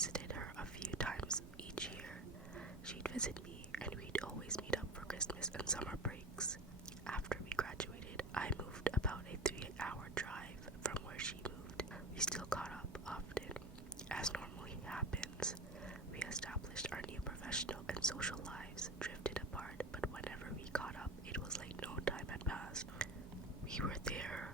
visited her a few times each year. She'd visit me, and we'd always meet up for Christmas and summer breaks. After we graduated, I moved about a 3-hour drive from where she moved. We still caught up often. As normally happens, we established our new professional and social lives, drifted apart, but whenever we caught up, it was like no time had passed. We were there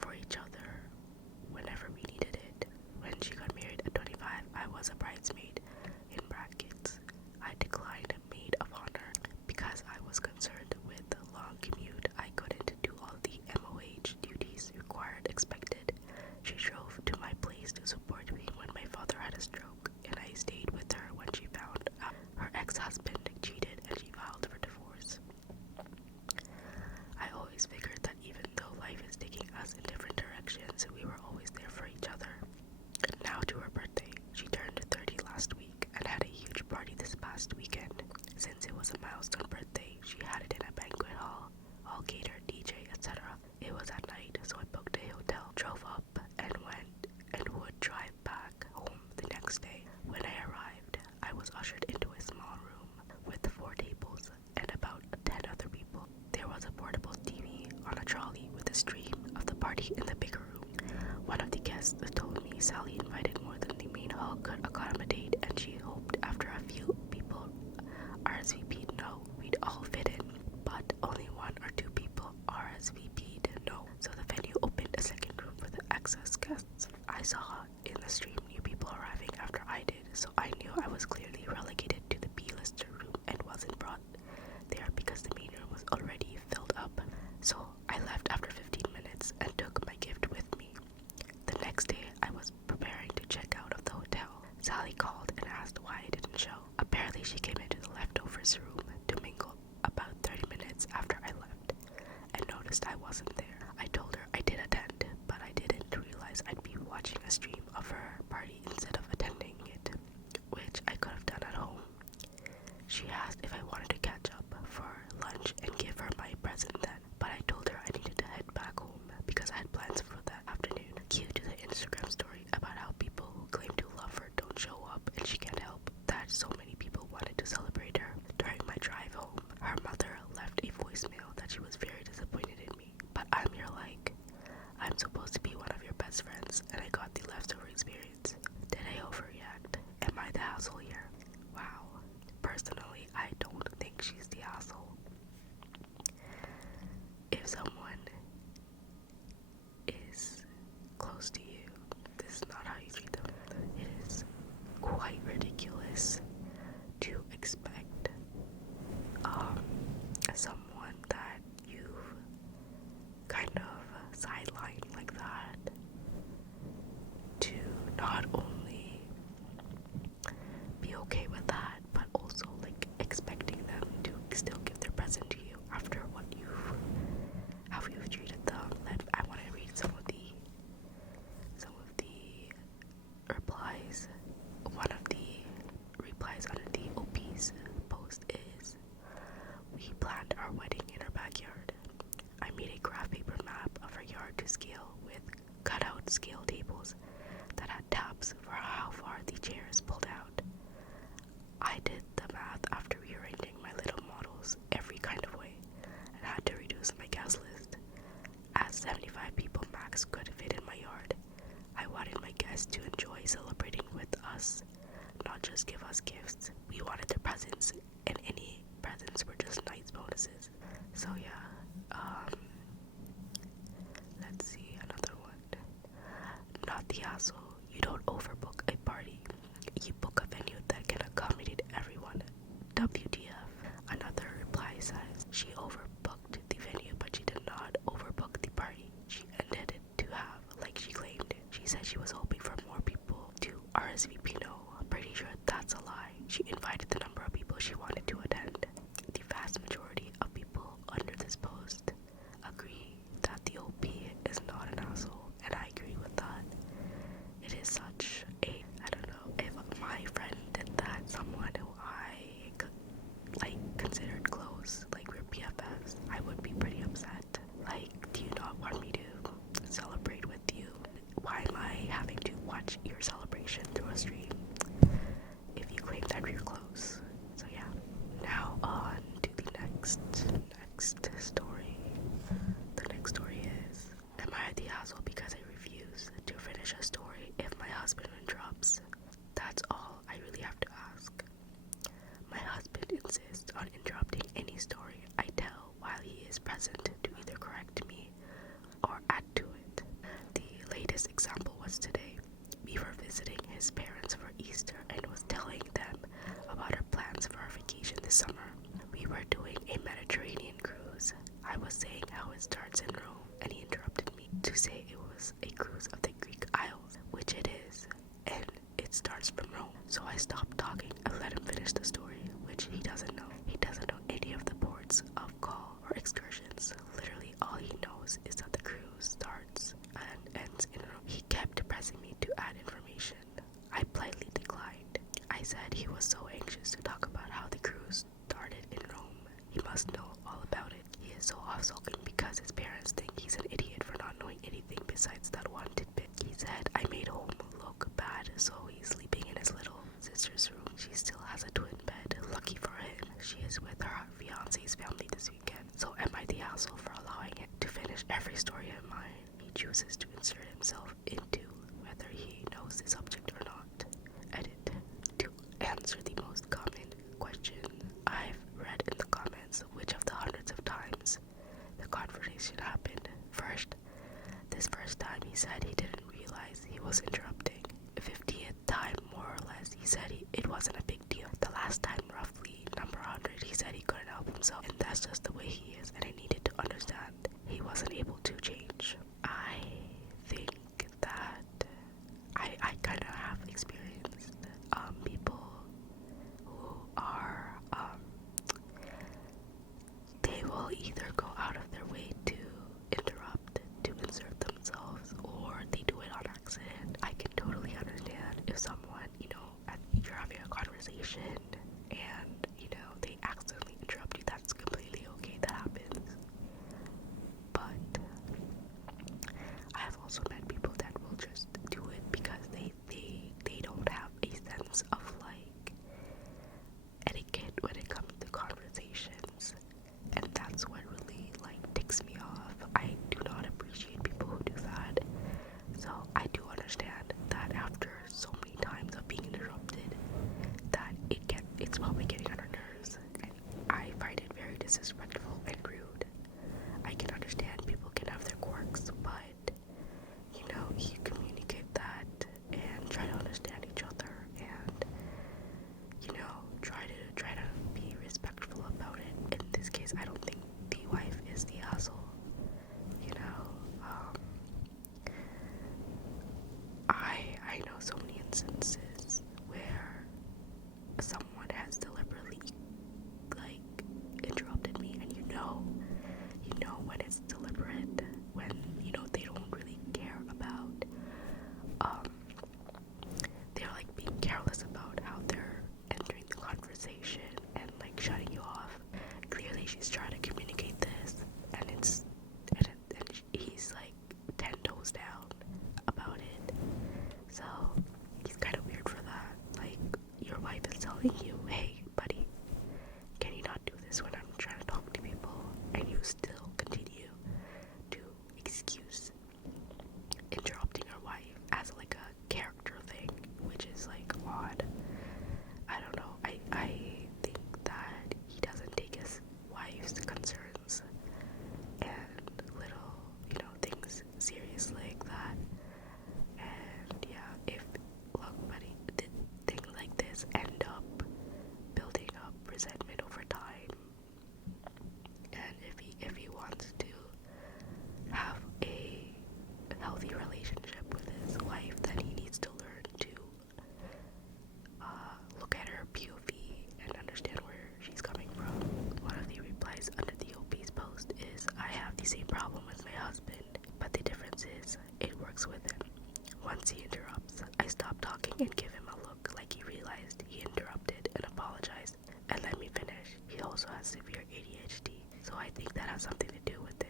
for each other whenever we needed it. When she got married at 25, I was a bridesmaid, in brackets. I declined maid of honor because I was concerned with the long commute. I couldn't do all the MOH duties required expected. She drove to my place to support me when my father had a stroke, and I stayed with her when she found out her ex-husband cheated and she filed for divorce. I always figured that even though life is taking us in different directions, we were always there for each other. Now to her birthday, she turned 30 last week and had a huge party this past weekend. Since it was a milestone birthday, she had it in a banquet hall, all catered, DJ, etc. It was at night, so I booked a hotel, drove up, and went and would drive back home the next day. When I arrived, I was ushered into a small room with 4 tables and about 10 other people. There was a portable TV on a trolley with a stream of the party in the bigger room. One of the guests told me Sally invited more than the main hall could accommodate, and she hoped after a few people RSVP'd no, we'd all fit in. But only 1 or 2 people RSVP'd no, so the venue opened a second room for the excess guests. I saw in the stream new people arriving after I did, so I knew I was clearly relegated to the B-lister room and wasn't brought there because the main room was already filled up. So I left after 15 minutes and took my gift with me. The next day, I was preparing to check out of the hotel. Sally called and asked why I didn't show. Apparently, she came into the leftovers room to mingle about 30 minutes after I left and noticed I wasn't there. I told her I did attend, but I didn't realize I'd be watching a stream of her party instead of attending it, which I could have done at home. She asked if I wanted to catch up for lunch and give her my present then, but I told her I needed to head back home because I had plans for that afternoon. Cue to the Instagram story about how people who claim to love her don't show up and she can't help that so many people wanted to celebrate her. During my drive home, her mother left a voicemail that she was very disappointed in me, but I'm here like, I'm supposed to be one of your best friends and I got the leftover experience. Did I overreact? Am I the asshole here? Wow. Personally, I don't think she's the asshole. If someone is close to you, this is not how you treat them. It is quite ridiculous to expect someone that you've kind of sidelined like that to not only be okay with that, but also like expecting them to still give their present to you after how you've treated them. I want to read some of the replies. One of the replies under the OP's post is, "We planned our wedding in her backyard. I made a graph paper map of her yard to scale with cutout scale tables that had tabs for how far the chairs pulled out. I did the math after rearranging my little models every kind of way and had to reduce my guest list, as 75 people max could fit in my yard. I wanted my guests to enjoy celebrating with us, not just give us gifts. We wanted their presents, and any presents were just nice bonuses." So yeah, let's see another one. Not the asshole. You don't overbook a party. You book a venue that can accommodate everyone. WTF. Another reply says, she overbooked the venue, but she did not overbook the party. She intended to have, like she claimed. She said she was hoping for more people to RSVP no. I'm pretty sure that's a lie. She invited the number of people she wanted to attend. The vast majority of people under this post agree that the OP is not an asshole, and I agree with that. It is such a, I don't know, if my friend did that, someone who I considered close, like we're BFFs, I would be pretty upset. Like, do you not want me to celebrate with you? Why am I having to watch your celebration through a stream? present to either correct me or add to it. The latest example was today. We were visiting his parents for Easter and was telling them about our plans for our vacation this summer. We were doing a Mediterranean cruise. I was saying how it starts in Rome, and he interrupted me to say it was a cruise of the Greek Isles, which it is, and it starts from Rome. So I stopped talking and let him finish the story, which he doesn't know. He doesn't know any of the ports of call or excursions. Literally all he knows is that the cruise starts and ends in Rome. He kept pressing me to add information. I politely declined. I said he was so anxious to talk about how the cruise started in Rome. He must know all about it. He is so off-spoken because his parents think he's an idiot for not knowing anything besides that one tidbit. He said I made home look bad, so he's sleeping in his little sister's room. She still has a twin bed. Lucky for him, she is with her fiance's family this weekend. So am I the asshole for allowing him to finish every story of mine he chooses to insert himself into, whether he knows the subject or not? Edit. To answer the most common question I've read in the comments, which of the hundreds of times the conversation happened. This first time he said he didn't realize he was interrupting. 50th time, more or less, he said it wasn't a big deal. The last time, roughly number 100, he said he couldn't help himself, and that's just the way he is, and I needed to understand he wasn't able to change. I think that I kind of have experienced people who are they will either go out of their way to interrupt, to insert themselves, or they do it on accident. I can totally understand if someone, you're having a conversation and, they accidentally interrupt you. That's completely okay. That happens. But I have also met people that will just do it because they don't have a sense of etiquette when it comes to conversations, and that's what really ticks me off. I do not appreciate people who do that. So I do understand that after so many times of being interrupted, that it's probably getting on our nerves, and I find it very disrespectful and rude. I can understand people can have their quirks, but you communicate that and try to understand each other, and try to be respectful about it. In this case, I don't think the wife is the asshole. I know so many instances where someone has deliberately interrupted me, and you know when it's deliberate, when they don't really care about they're being careless about how they're entering the conversation and shutting you off. Clearly she's trying to communicate this, and he's 10 toes down about it. So he's kind of weird for that. Your wife is telling you, hey buddy, can you not do this when I'm trying to talk to people, and you still continue to excuse interrupting your wife as a character thing, which is odd. I don't know. I think that he doesn't take his wife's concerns and little things serious like that. And yeah, look buddy, things like this end up building up resentment over time, and if he wants to have a healthy relationship with his wife, then he needs to learn to look at her POV and understand where she's coming from. One of the replies under the OP's post is, I have the same problem with my husband, but the difference is it works with him. Once he interrupts, I stop talking and give him a look like he realized he interrupted and apologized and let me finish. He also has severe ADHD, so I think that has something to do with it.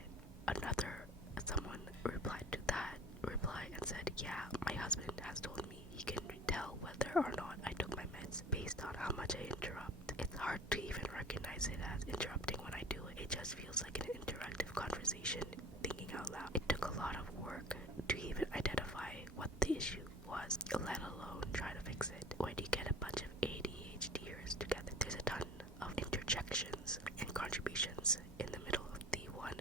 Someone replied to that reply and said, yeah, my husband has told me he can tell whether or not I took my meds based on how much I interrupt. It's hard to even recognize it as interrupting when I do it. It just feels like an interactive conversation, thinking out loud. It took a lot of work to even identify what the issue was, let alone try to fix it. When you get a bunch of ADHDers together, there's a ton of interjections and contributions in the middle of the one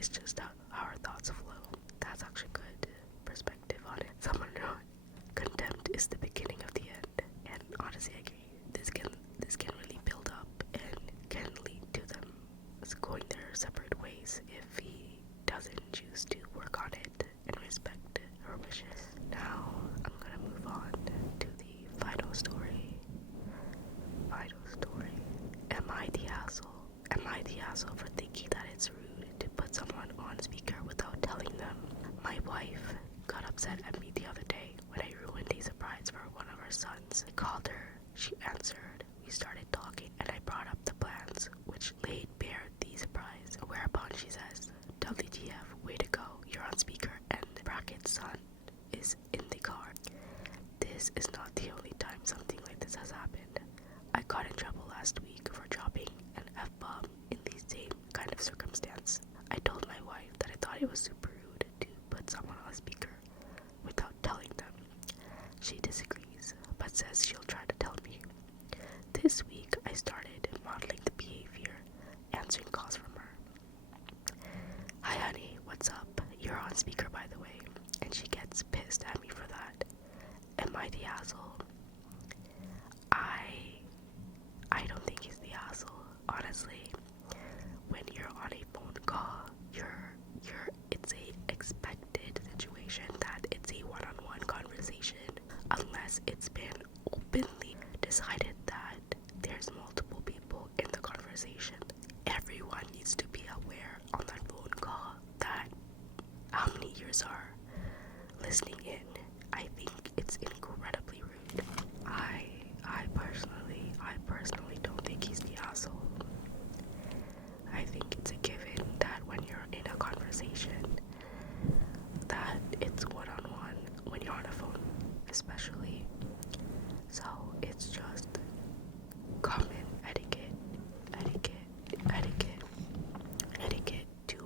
it's just how our thoughts flow. That's actually good perspective on it. Someone wrote, contempt is the beginning of the end. And honestly, I agree. This can really build up and can lead to them going their separate ways if he doesn't choose to work on it and respect her wishes. Now, I'm gonna move on to the final story. Am I the asshole? Am I the asshole for thinking that it's rude to put someone on speaker without telling them? My wife got upset at me the other day when I ruined a surprise for one of her sons. I called her, she answered, we started talking, and I brought up the plans, which laid bare the surprise. Whereupon she says, WTF, way to go, you're on speaker, and bracket son is in the car. This is not the only time something like this has happened. I got in trouble last week for dropping an F-bomb in the same kind of circumstance. I told my wife that I thought it was super rude to put someone on speaker without telling them. She disagrees, but says she'll try to tell me. This week, I started modeling the behavior, answering calls from her. Hi honey, what's up? You're on speaker, by the way. And she gets pissed at me for that. Am I the asshole? I don't think he's the asshole. Honestly, when you're on a phone call, it's a expected situation that it's a one-on-one conversation, unless it's been openly decided that there's multiple people in the conversation. Everyone needs to be aware on that phone call that how many ears are listening in. I think it's incredibly rude. I personally don't think he's the asshole. I think it's a given that when you're in a conversation that it's one-on-one when you're on a phone, especially. So it's just common etiquette to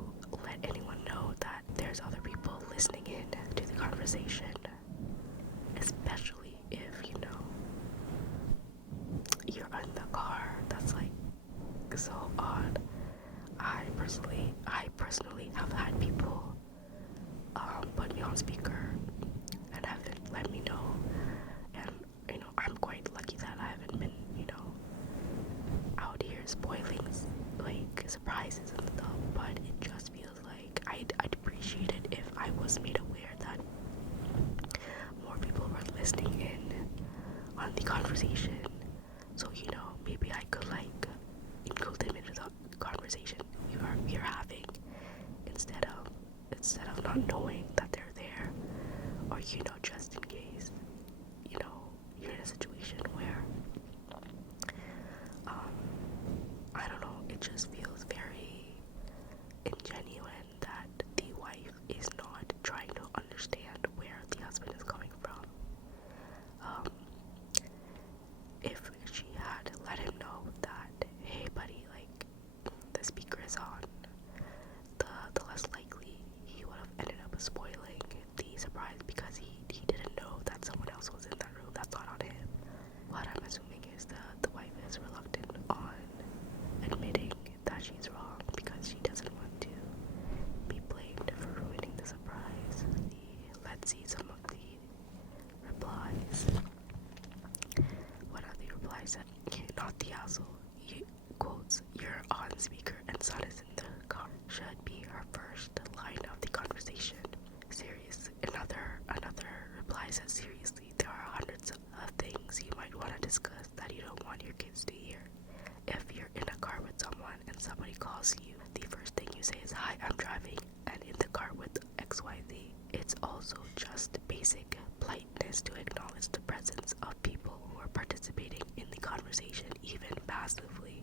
let anyone know that there's other people listening in to the conversation, especially if you're in the car. That's like so odd. I personally have had people put me on speaker and haven't let me know, and I'm quite lucky that I haven't been out here spoiling like surprises and stuff, but it just feels like I'd appreciate it if I was made aware that more people were listening in on the conversation, so maybe I could like include them into the conversation you're having instead of not knowing that they're there, or just in case you're in a situation where I don't know, it just feels very ingenuine that the wife is not trying to understand where the husband is coming from. If she had let him know that, hey buddy, like the speaker is on, the less likely he would have ended up spoiling the surprise because he didn't know that someone else was in that room. That's not on him. What I'm assuming is that the wife is reluctant on admitting that she's wrong because she doesn't want to be blamed for ruining the surprise. Let's see some of the replies. One of the replies said, not the asshole. Quotes, you're on speaker and son is in the car. Should be her first line of the conversation. Serious. Another reply says, seriously, there are hundreds of things you might want to discuss that you don't want your kids to hear. If you're in a car with someone and somebody calls you, the first thing you say is, hi, I'm driving and in the car with XYZ. It's also just basic politeness to acknowledge the presence of people who are participating in the conversation, even passively.